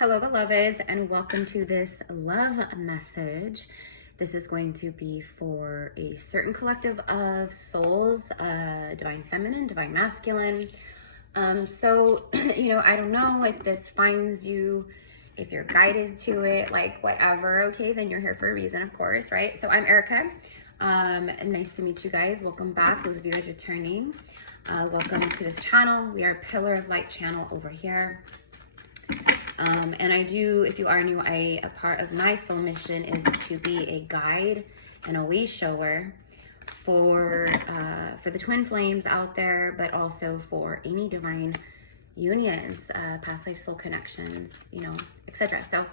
Hello, beloveds, and welcome to this love message. This is going to be for a certain collective of souls, divine feminine, divine masculine. So, I don't know if this finds you, if you're guided to it, like whatever, okay, then you're here for a reason, of course, right? So I'm Erica. Nice to meet you guys. Welcome back, those of you guys returning. Welcome to this channel. We are Pillar of Light channel over here. And I do, if you are new, a part of my soul mission is to be a guide and a way shower for the twin flames out there, but also for any divine unions, past life soul connections, etc. So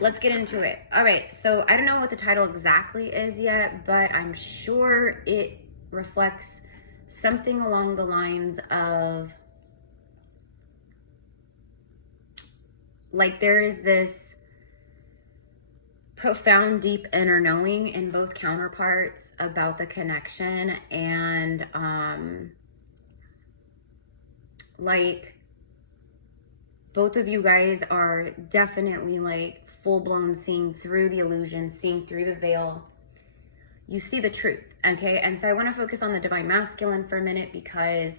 let's get into it. All right, so I don't know what the title exactly is yet, but I'm sure it reflects something along the lines of, like, there is this profound, deep inner knowing in both counterparts about the connection, and like, both of you guys are definitely like full-blown seeing through the illusion, seeing through the veil. You see the truth, okay? And so I want to focus on the divine masculine for a minute, because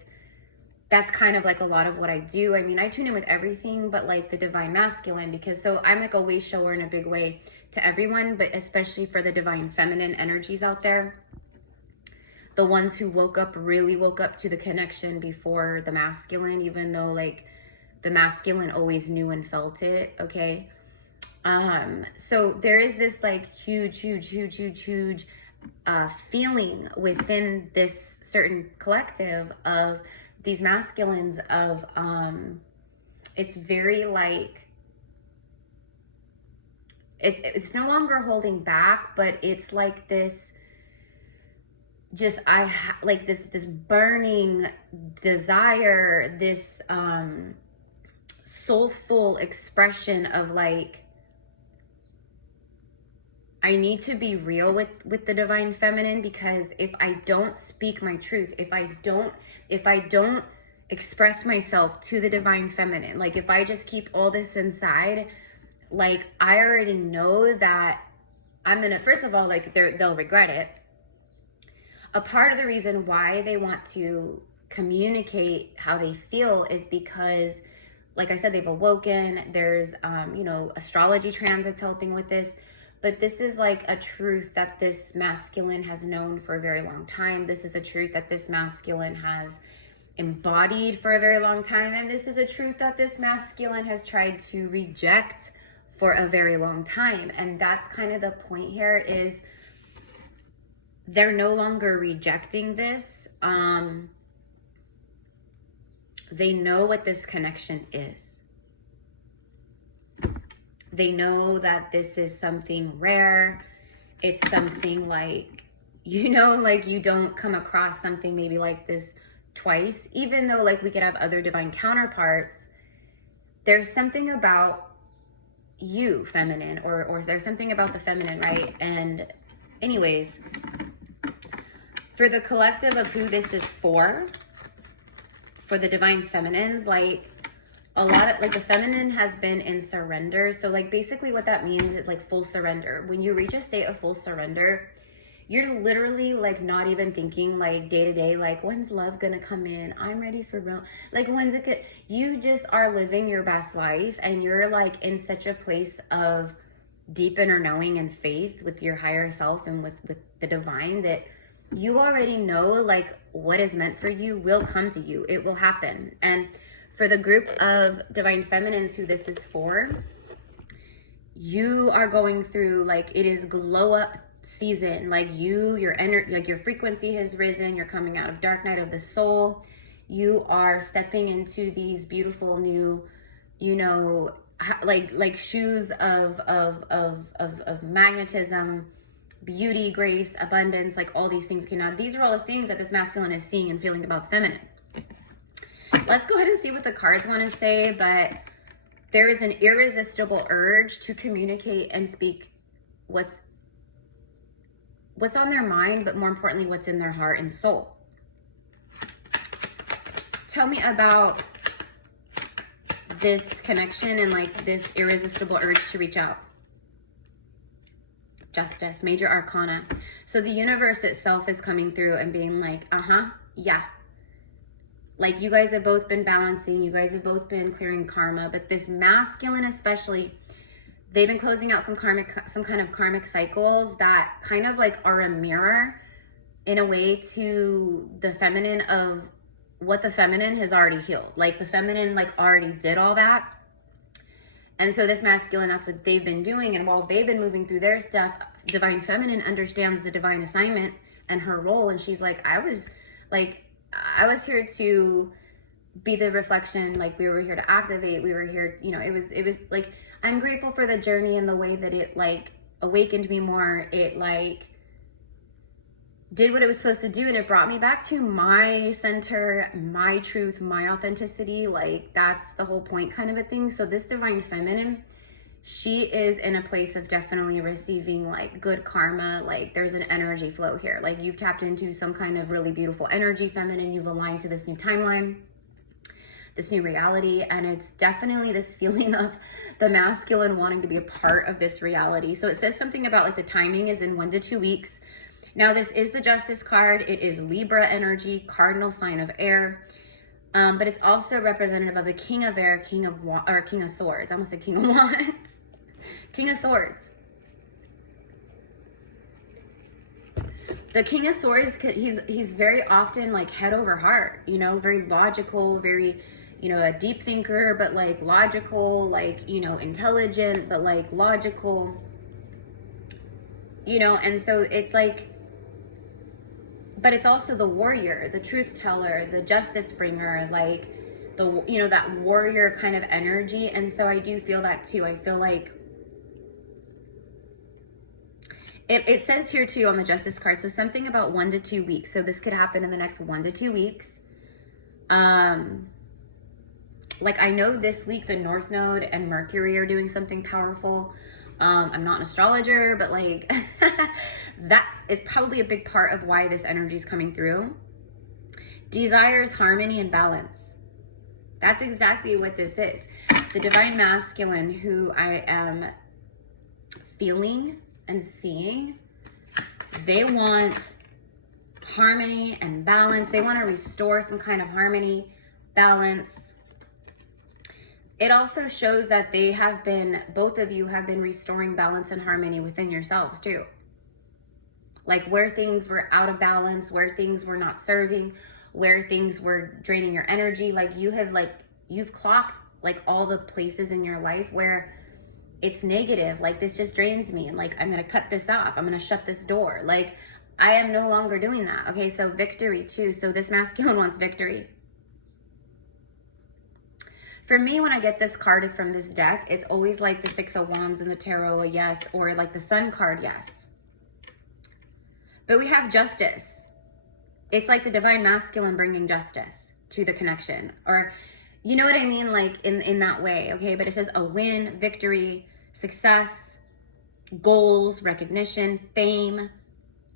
that's kind of like a lot of what I do. I mean, I tune in with everything, but like the divine masculine, because so I'm like a way shower in a big way to everyone, but especially for the divine feminine energies out there. The ones who really woke up to the connection before the masculine, even though like the masculine always knew and felt it, okay? So there is this like huge feeling within this certain collective of these masculines of, it's very like, it's no longer holding back, but it's like this, just, like this burning desire, this, soulful expression of like, I need to be real with the divine feminine, because if I don't speak my truth, if I don't express myself to the divine feminine, like if I just keep all this inside, like I already know that I'm gonna, first of all, like they'll regret it. A part of the reason why they want to communicate how they feel is because, like I said, they've awoken. There's astrology transits helping with this. But this is like a truth that this masculine has known for a very long time. This is a truth that this masculine has embodied for a very long time. And this is a truth that this masculine has tried to reject for a very long time. And that's kind of the point here, is they're no longer rejecting this. They know what this connection is. They know that this is something rare. It's something like, like you don't come across something maybe like this twice, even though like we could have other divine counterparts. There's something about you, feminine, or there's something about the feminine, right? And anyways, for the collective of who this is for the divine feminines, like, a lot of, like, the feminine has been in surrender. So like basically what that means is like full surrender. When you reach a state of full surrender, you're literally like not even thinking like day to day, like when's love gonna come in? I'm ready for real. Like when's it good? You just are living your best life, and you're like in such a place of deep inner knowing and faith with your higher self and with the divine, that you already know like what is meant for you will come to you. It will happen. And for the group of divine feminines who this is for, you are going through, like, it is glow up season. Like your energy, like your frequency has risen. You're coming out of dark night of the soul. You are stepping into these beautiful new, like shoes of magnetism, beauty, grace, abundance, like all these things. Okay, now these are all the things that this masculine is seeing and feeling about the feminine. Let's go ahead and see what the cards want to say, but there is an irresistible urge to communicate and speak what's on their mind, but more importantly, what's in their heart and soul. Tell me about this connection and like this irresistible urge to reach out. Justice, major arcana. So the universe itself is coming through and being like, yeah. Like you guys have both been balancing, you guys have both been clearing karma, but this masculine especially, they've been closing out some kind of karmic cycles that kind of like are a mirror in a way to the feminine of what the feminine has already healed. Like the feminine like already did all that. And so this masculine, that's what they've been doing. And while they've been moving through their stuff, divine feminine understands the divine assignment and her role. And she's like, I was here to be the reflection. Like we were here to activate. We were here, you know, it was like, I'm grateful for the journey and the way that it like awakened me more. It like did what it was supposed to do, and it brought me back to my center, my truth, my authenticity. Like that's the whole point kind of a thing. So this divine feminine, she is in a place of definitely receiving like good karma. Like there's an energy flow here. Like you've tapped into some kind of really beautiful energy, feminine. You've aligned to this new timeline, this new reality. And it's definitely this feeling of the masculine wanting to be a part of this reality. So it says something about like the timing is in 1 to 2 weeks. Now this is the Justice card. It is Libra energy, cardinal sign of air. But it's also representative of the King of Air, King of Swords. I almost said King of Wands. King of Swords. The King of Swords, he's very often like head over heart, you know, very logical, very, you know, a deep thinker, but like logical, like, you know, intelligent, but like logical, you know. And so it's like, but it's also the warrior, the truth teller, the justice bringer, like the, you know, that warrior kind of energy. And so I do feel that too. I feel like it says here too on the Justice card, so something about 1 to 2 weeks. So this could happen in the next 1 to 2 weeks. Like I know this week the North Node and Mercury are doing something powerful. I'm not an astrologer, but like that is probably a big part of why this energy is coming through. Desires harmony and balance. That's exactly what this is. The divine masculine who I am feeling and seeing, they want harmony and balance. They want to restore some kind of harmony, balance. It also shows that they have been, both of you have been restoring balance and harmony within yourselves too. Like where things were out of balance, where things were not serving, where things were draining your energy. Like you have like, you've clocked like all the places in your life where it's negative. Like this just drains me. And like, I'm going to cut this off. I'm going to shut this door. Like I am no longer doing that. Okay. So victory too. So this masculine wants victory. For me, when I get this card from this deck, it's always like the 6 of Wands in the tarot, a yes, or like the Sun card, yes. But we have justice. It's like the divine masculine bringing justice to the connection, or you know what I mean? Like in that way, okay? But it says a win, victory, success, goals, recognition, fame,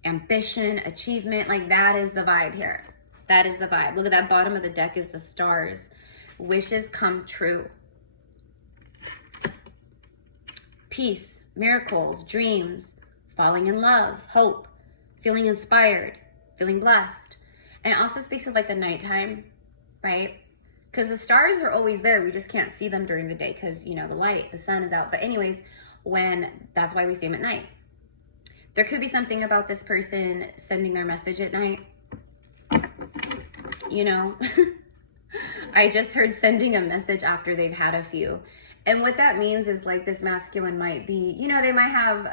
ambition, achievement. Like that is the vibe here. That is the vibe. Look at that bottom of the deck is the stars. Wishes come true. Peace, miracles, dreams, falling in love, hope, feeling inspired, feeling blessed. And it also speaks of like the nighttime, right? Because the stars are always there. We just can't see them during the day because, you know, the light, the sun is out. But anyways, that's why we see them at night. There could be something about this person sending their message at night. You know, I just heard sending a message after they've had a few. And what that means is like this masculine might be, you know, they might have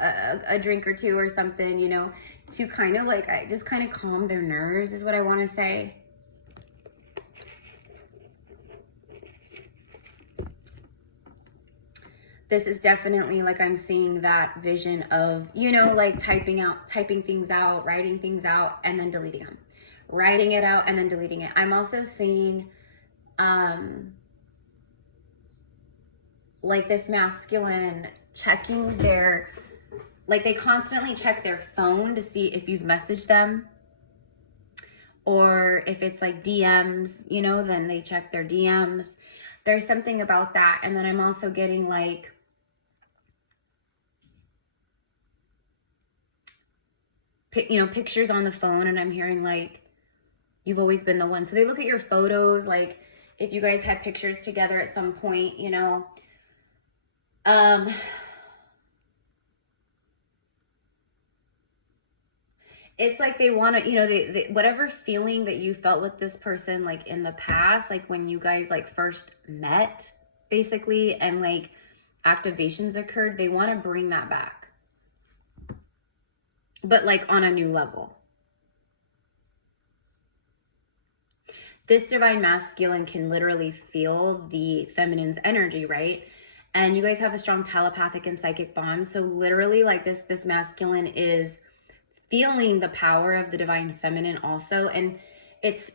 a drink or two or something, you know, to kind of like, just kind of calm their nerves is what I want to say. This is definitely like I'm seeing that vision of, you know, like typing things out, writing things out, and then deleting them. Writing it out and then deleting it. I'm also seeing like this masculine checking their, like they constantly check their phone to see if you've messaged them, or if it's like DMs, you know, then they check their DMs. There's something about that. And then I'm also getting like, you know, pictures on the phone, and I'm hearing like, you've always been the one. So they look at your photos, like if you guys had pictures together at some point, you know, it's like they want to, you know, they whatever feeling that you felt with this person, like in the past, like when you guys like first met, basically, and like activations occurred, they want to bring that back, but like on a new level. This divine masculine can literally feel the feminine's energy, right? And you guys have a strong telepathic and psychic bond. So literally like this masculine is feeling the power of the divine feminine also. And it's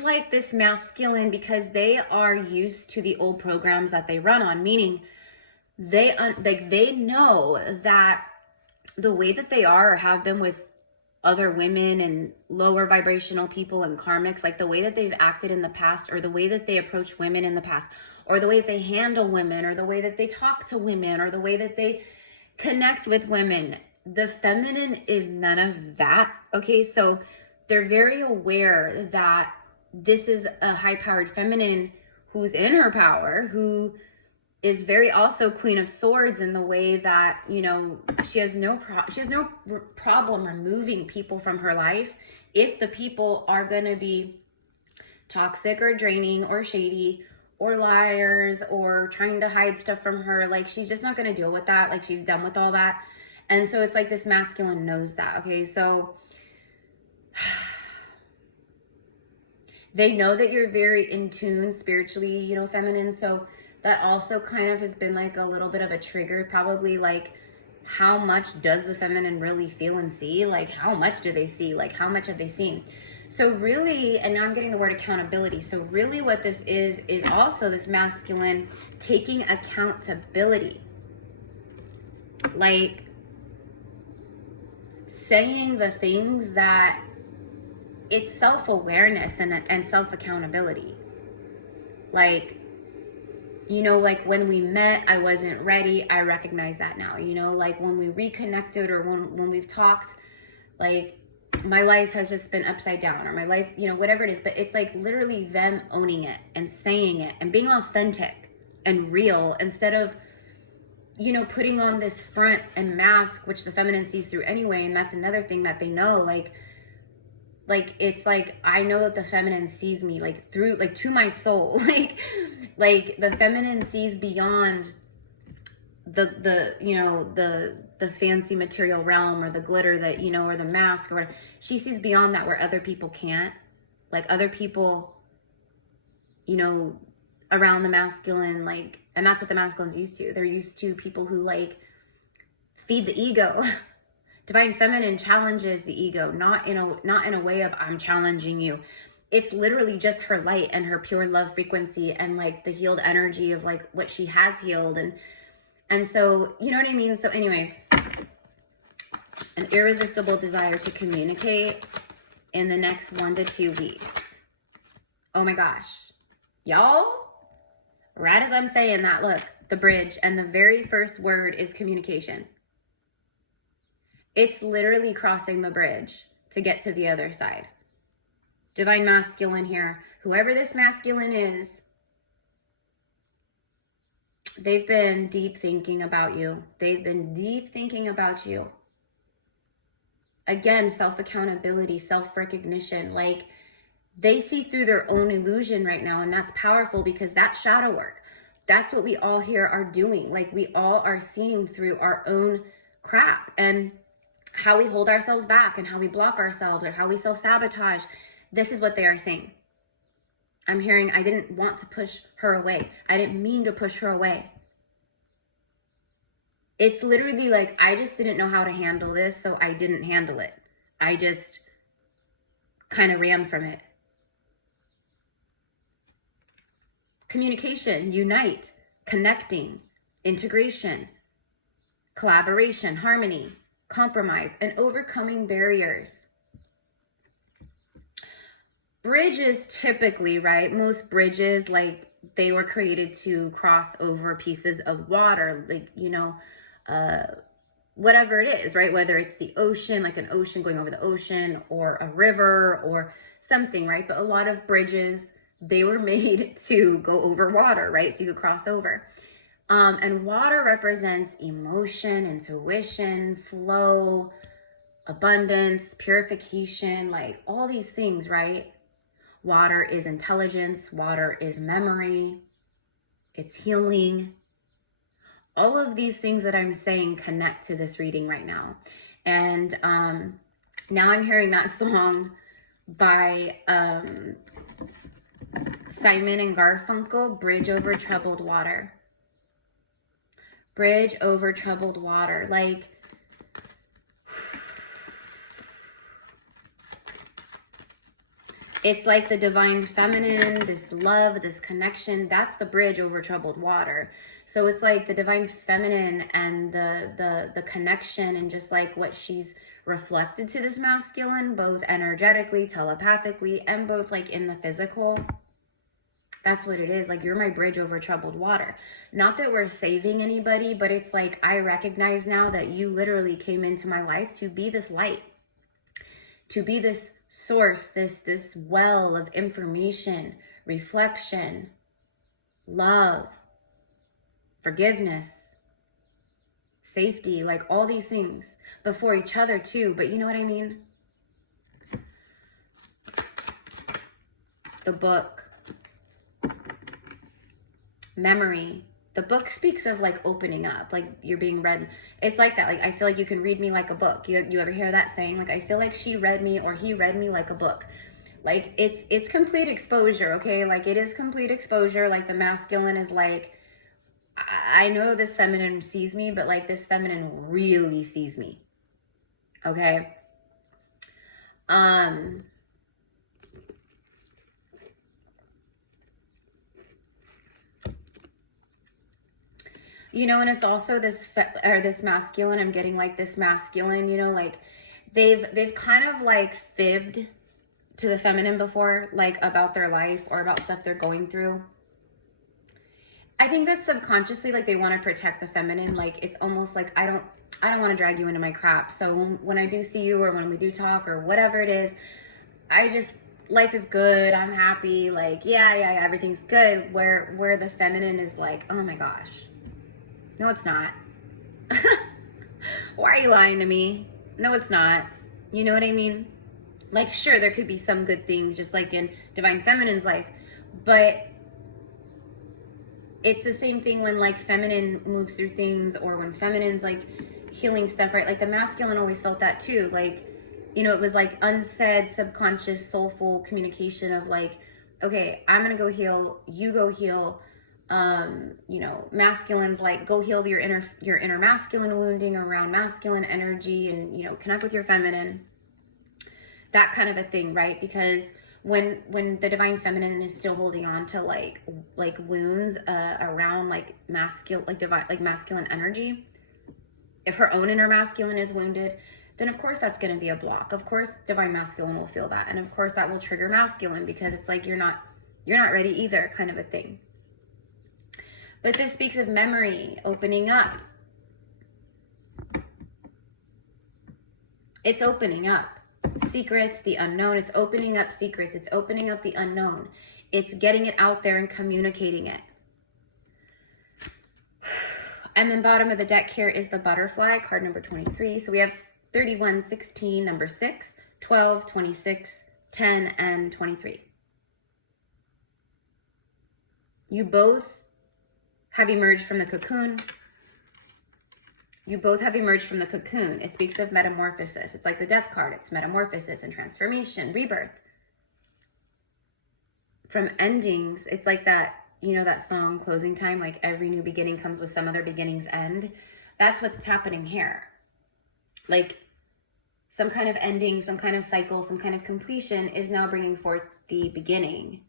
like this masculine, because they are used to the old programs that they run on, meaning they know that the way that they are or have been with other women and lower vibrational people and karmics, like the way that they've acted in the past, or the way that they approach women in the past, or the way that they handle women, or the way that they talk to women, or the way that they connect with women. The feminine is none of that, okay? So they're very aware that this is a high-powered feminine who's in her power, who is very also Queen of Swords in the way that, you know, she has no problem removing people from her life if the people are going to be toxic or draining or shady or liars or trying to hide stuff from her. Like, she's just not going to deal with that. Like, she's done with all that. And so it's like this masculine knows that, okay? So they know that you're very in tune spiritually, you know, feminine. So that also kind of has been like a little bit of a trigger, probably like, how much does the feminine really feel and see? Like, how much do they see? Like, how much have they seen? So really, and now I'm getting the word accountability. So really what this is also this masculine taking accountability. Like, saying the things that it's self-awareness and self-accountability. Like, you know, like when we met, I wasn't ready. I recognize that now, you know, like when we reconnected or when we've talked, like my life has just been upside down, or my life, you know, whatever it is, but it's like literally them owning it and saying it and being authentic and real, instead of, you know, putting on this front and mask, which the feminine sees through anyway. And that's another thing that they know, like it's like, I know that the feminine sees me like through, like to my soul, like the feminine sees beyond the you know, the fancy material realm or the glitter that, you know, or the mask or whatever. She sees beyond that, where other people can't. Like other people, you know, around the masculine, like, and that's what the masculine's used to. They're used to people who like feed the ego. Divine feminine challenges the ego, not in a way of I'm challenging you. It's literally just her light and her pure love frequency and like the healed energy of like what she has healed. And so, you know what I mean? So anyways, an irresistible desire to communicate in the next 1 to 2 weeks. Oh my gosh, y'all, right as I'm saying that, look, the bridge, and the very first word is communication. It's literally crossing the bridge to get to the other side. Divine masculine here, whoever this masculine is, they've been deep thinking about you. They've been deep thinking about you. Again, self-accountability, self-recognition. Like, they see through their own illusion right now, and that's powerful because that's shadow work. That's what we all here are doing. Like, we all are seeing through our own crap and how we hold ourselves back and how we block ourselves or how we self-sabotage. This is what they are saying. I'm hearing, I didn't want to push her away. I didn't mean to push her away. It's literally like, I just didn't know how to handle this, so I didn't handle it. I just kind of ran from it. Communication, unite, connecting, integration, collaboration, harmony, compromise, and overcoming barriers. bridges typically, right? Most bridges, like, they were created to cross over pieces of water, like, you know, whatever it is, right? Whether it's the ocean, like an ocean going over the ocean, or a river or something, right? But a lot of bridges, they were made to go over water, right? So you could cross over. And water represents emotion, intuition, flow, abundance, purification, like all these things, right? Water is intelligence, water is memory, it's healing. All of these things that I'm saying connect to this reading right now. And now I'm hearing that song by Simon and Garfunkel, Bridge Over Troubled Water. Bridge over troubled water. Like, it's like the divine feminine, this love, this connection, that's the bridge over troubled water. So it's like the divine feminine and the connection, and just like what she's reflected to this masculine, both energetically, telepathically, and both like in the physical. That's what it is. Like, you're my bridge over troubled water. Not that we're saving anybody, but it's like, I recognize now that you literally came into my life to be this light, to be this source, this well of information, reflection, love, forgiveness, safety, like all these things, but for each other too. But you know what I mean? The book, memory. The book speaks of like opening up, like you're being read. It's like that. Like, I feel like you can read me like a book. You ever hear that saying? Like, I feel like she read me, or he read me like a book. Like, it's complete exposure, okay? Like, it is complete exposure. Like, the masculine is like, I know this feminine sees me, but like, this feminine really sees me. Okay? You know, and it's also this masculine, I'm getting like this masculine, you know, like they've kind of like fibbed to the feminine before, like about their life or about stuff they're going through. I think that subconsciously, like, they want to protect the feminine. Like, it's almost like, I don't want to drag you into my crap. So when I do see you, or when we do talk, or whatever it is, life is good, I'm happy, like, yeah, everything's good. Where the feminine is like, oh my gosh, no, it's not. Why are you lying to me? No, it's not. You know what I mean? Like, sure, there could be some good things, just like in divine feminine's life, but it's the same thing when like feminine moves through things, or when feminine's like healing stuff, right? Like, the masculine always felt that too. Like, you know, it was like unsaid, subconscious, soulful communication of like, okay, I'm gonna go heal, you go heal. You know, masculine's like, go heal your inner masculine wounding around masculine energy, and, you know, connect with your feminine, that kind of a thing, right? Because when the divine feminine is still holding on to like wounds around like masculine energy, if her own inner masculine is wounded, then of course that's going to be a block. Of course divine masculine will feel that, and of course that will trigger masculine, because it's like, you're not ready either, kind of a thing. But this speaks of memory, opening up. It's opening up secrets, the unknown. It's opening up secrets. It's opening up the unknown. It's getting it out there and communicating it. And then bottom of the deck here is the butterfly, card number 23. So we have 31, 16, number 6, 12, 26, 10, and 23. You both have emerged from the cocoon. You both have emerged from the cocoon. It speaks of metamorphosis. It's like the death card. It's metamorphosis and transformation, rebirth. From endings, it's like that, you know, that song, Closing Time, like every new beginning comes with some other beginning's end. That's what's happening here. Like, some kind of ending, some kind of cycle, some kind of completion is now bringing forth the beginning.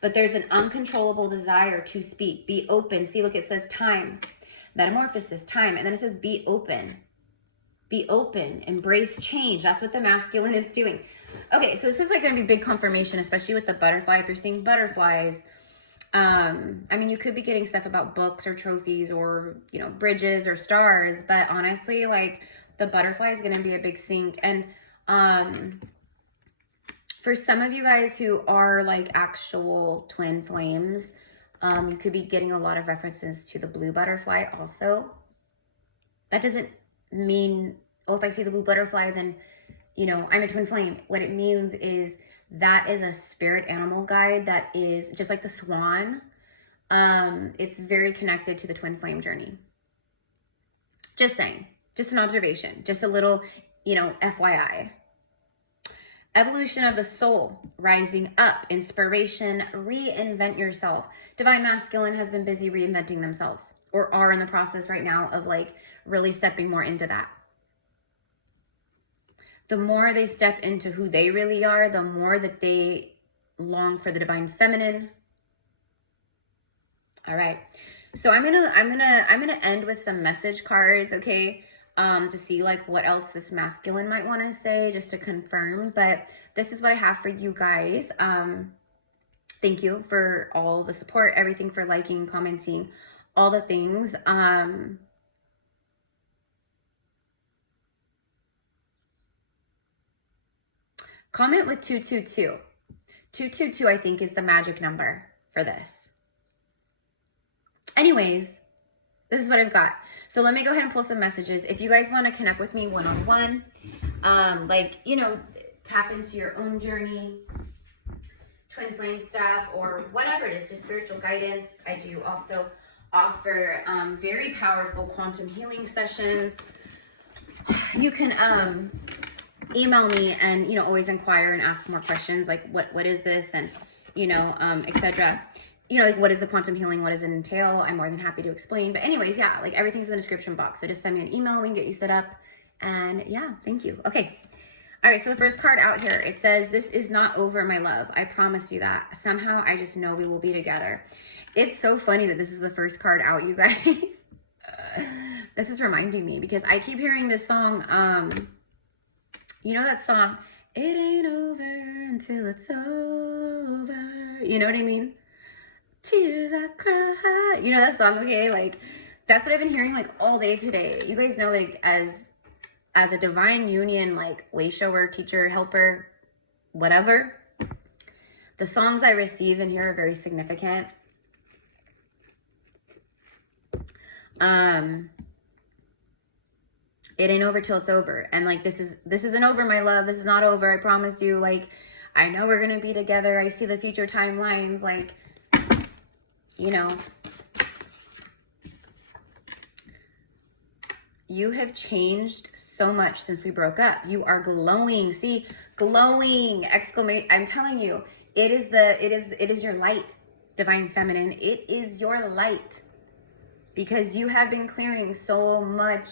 But there's an uncontrollable desire to speak, be open. See, look, it says time, metamorphosis, time, and then it says be open. Be open, embrace change. That's what the masculine is doing. Okay, so this is like going to be big confirmation, especially with the butterfly. If you're seeing butterflies, I mean, you could be getting stuff about books or trophies or, you know, bridges or stars, but honestly, like, the butterfly is going to be a big sync. And for some of you guys who are like actual twin flames, you could be getting a lot of references to the blue butterfly also. That doesn't mean, oh, if I see the blue butterfly, then, you know, I'm a twin flame. What it means is that is a spirit animal guide that is just like the swan. It's very connected to the twin flame journey. Just saying, just an observation, just a little, you know, FYI. Evolution of the soul, rising up, inspiration, reinvent yourself. Divine masculine has been busy reinventing themselves, or are in the process right now of like really stepping more into that. The more they step into who they really are, the more that they long for the divine feminine. All right. So I'm gonna end with some message cards, okay? To see like what else this masculine might want to say, just to confirm. But this is what I have for you guys. Thank you for all the support, everything, for liking, commenting, all the things. Comment with 222. 222, I think, is the magic number for this. Anyways, this is what I've got. So let me go ahead and pull some messages. If you guys want to connect with me one-on-one, like, you know, tap into your own journey, twin flame stuff, or whatever it is, just spiritual guidance. I do also offer very powerful quantum healing sessions. You can email me and, you know, always inquire and ask more questions, like what is this, and, you know, etc. You know, like, what is the quantum healing? What does it entail? I'm more than happy to explain. But anyways, yeah, like, everything's in the description box. So just send me an email. We can get you set up. And yeah, thank you. Okay. All right. So the first card out here, it says, this is not over, my love. I promise you that. Somehow I just know we will be together. It's so funny that this is the first card out, you guys. This is reminding me because I keep hearing this song. You know that song, it ain't over until it's over. You know what I mean? Tears I cry. You know that song, okay? Like, that's what I've been hearing like all day today. You guys know, like, as a divine union, like, way shower, teacher, helper, whatever, the songs I receive in here are very significant. It ain't over till it's over. And like, this isn't over, my love. This is not over. I promise you. Like, I know we're gonna be together. I see the future timelines. Like, you know, you have changed so much since we broke up. You are glowing. See, glowing, exclamation. I'm telling you, it is your light, divine feminine. It is your light, because you have been clearing so much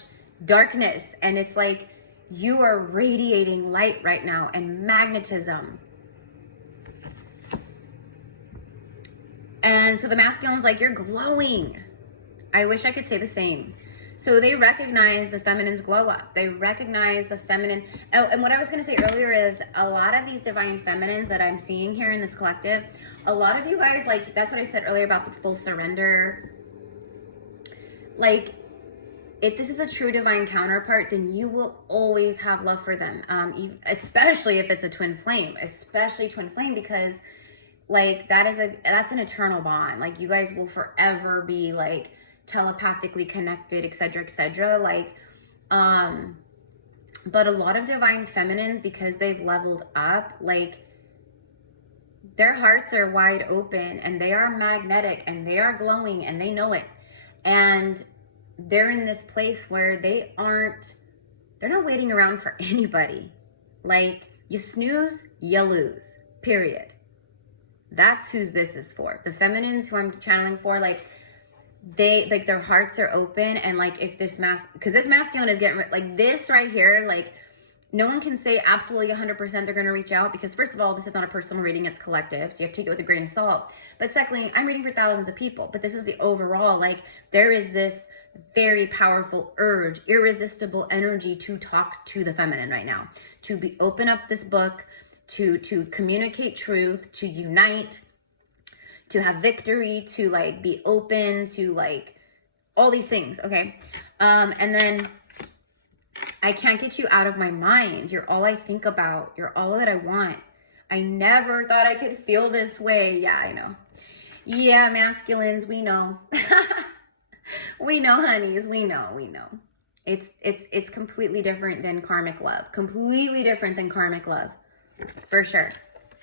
darkness, and it's like you are radiating light right now and magnetism. And so the masculine's like, you're glowing. I wish I could say the same. So they recognize the feminine's glow up. They recognize the feminine. Oh, and what I was going to say earlier is a lot of these divine feminines that I'm seeing here in this collective, a lot of you guys, like, that's what I said earlier about the full surrender. Like, if this is a true divine counterpart, then you will always have love for them. Especially if it's a twin flame, because like, that's an eternal bond. Like, you guys will forever be like telepathically connected, etc., etc. Like, but a lot of divine feminines, because they've leveled up, like, their hearts are wide open and they are magnetic and they are glowing and they know it. And they're in this place where they're not waiting around for anybody. Like, you snooze, you lose, period. That's who this is for. The feminines who I'm channeling for, like, they, like, their hearts are open. And like, if this because this masculine is getting, like, this right here, like, no one can say absolutely 100% they're going to reach out, because first of all, this is not a personal reading, it's collective, so you have to take it with a grain of salt. But secondly, I'm reading for thousands of people, but this is the overall, like, there is this very powerful urge, irresistible energy to talk to the feminine right now, to open up this book, to communicate truth, to unite, to have victory, to like be open, to like all these things. Okay. And then I can't get you out of my mind. You're all I think about. You're all that I want. I never thought I could feel this way. Yeah, I know. Yeah, masculines, we know. We know, honeys, we know. It's completely different than karmic love. Completely different than karmic love. For sure.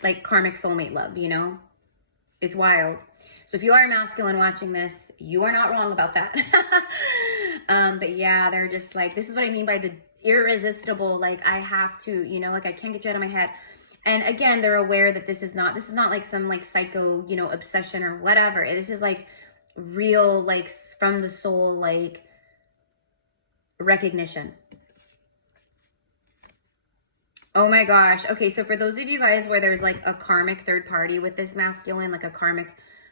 Like karmic soulmate love, you know? It's wild. So if you are a masculine watching this, you are not wrong about that. But yeah, they're just like, this is what I mean by the irresistible, like I have to, you know, like I can't get you out of my head. And again, they're aware that this is not like some like psycho, you know, obsession or whatever. This is like real, like from the soul, like recognition. Oh my gosh. Okay, so for those of you guys where there's like a karmic third party with this masculine, like a karmic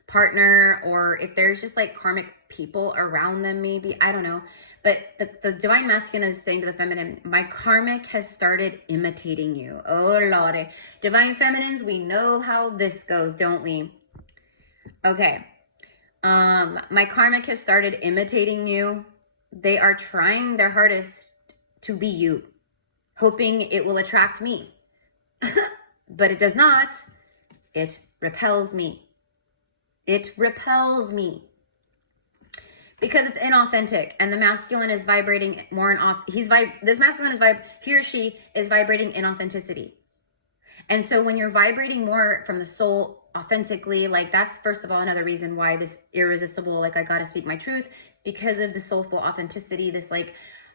partner, or if there's just like karmic people around them, maybe, I don't know. But the divine masculine is saying to the feminine, my karmic has started imitating you. Oh Lord. Divine feminines, we know how this goes, don't we? Okay. My karmic has started imitating you. They are trying their hardest to be you, hoping it will attract me. But it does not. It repels me. It repels me. Because it's inauthentic, and the masculine is vibrating more in this masculine is he or she is vibrating inauthenticity. And so when you're vibrating more from the soul authentically, like that's first of all another reason why this irresistible, like I gotta speak my truth, because of the soulful authenticity, this like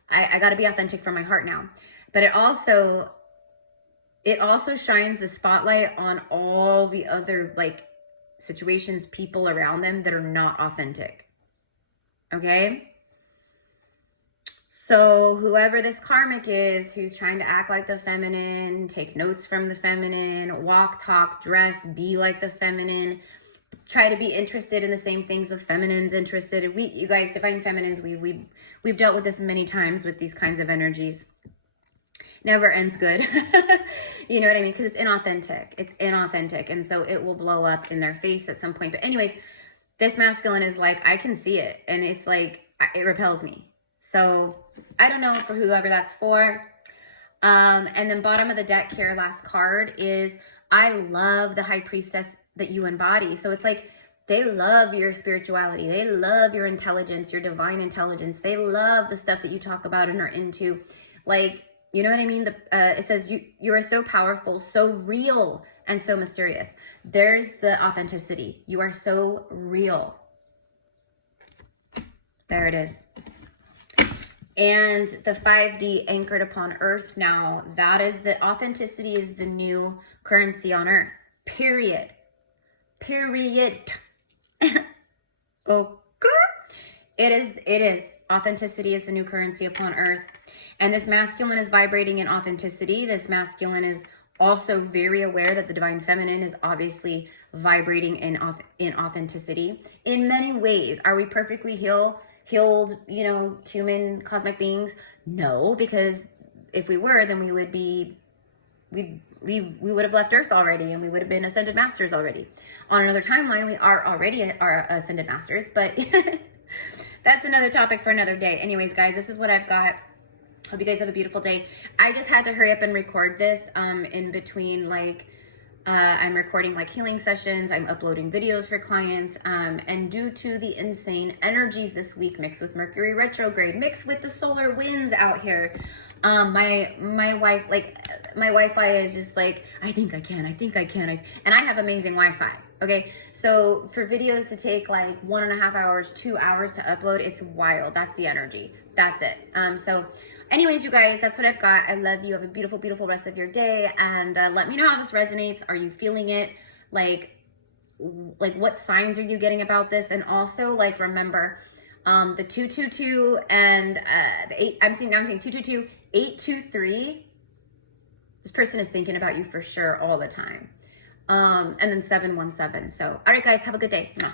I gotta be authentic from my heart now. But it also shines the spotlight on all the other like situations, people around them that are not authentic. Okay? So whoever this karmic is, who's trying to act like the feminine, take notes from the feminine, walk, talk, dress, be like the feminine, try to be interested in the same things the feminine's interested in. You guys, divine feminines, we've dealt with this many times with these kinds of energies. Never ends good. You know what I mean? Because it's inauthentic. It's inauthentic. And so it will blow up in their face at some point. But anyways, this masculine is like, I can see it. And it's like, it repels me. So I don't know for whoever that's for. And then bottom of the deck here, last card is, I love the high priestess that you embody. So it's like, they love your spirituality. They love your intelligence, your divine intelligence. They love the stuff that you talk about and are into. Like, you know what I mean? It says you are so powerful, so real, and so mysterious. There's the authenticity. You are so real. There it is. And the 5D anchored upon earth now, that is the authenticity is the new currency on earth. Period. Period. Okay. It is. Authenticity is the new currency upon earth. And this masculine is vibrating in authenticity. This masculine is also very aware that the divine feminine is obviously vibrating in authenticity. In many ways, are we perfectly healed, you know, human cosmic beings? No, because if we were, then we would have left Earth already, and we would have been ascended masters already. On another timeline, we are already ascended masters, but that's another topic for another day. Anyways, guys, this is what I've got. Hope you guys have a beautiful day. I just had to hurry up and record this in between, like, I'm recording like healing sessions, I'm uploading videos for clients, and due to the insane energies this week, mixed with Mercury retrograde, mixed with the solar winds out here, my Wi-Fi is just like, I think I can, and I have amazing Wi-Fi. Okay, so for videos to take like 1.5 hours, 2 hours to upload, it's wild. That's the energy. That's it. So anyways, you guys, that's what I've got. I love you. Have a beautiful, beautiful rest of your day. And let me know how this resonates. Are you feeling it? Like what signs are you getting about this? And also, like, remember, the 222 and the 8, I'm seeing 222, 823 This person is thinking about you for sure all the time. And then 717. So, all right, guys, have a good day. Bye.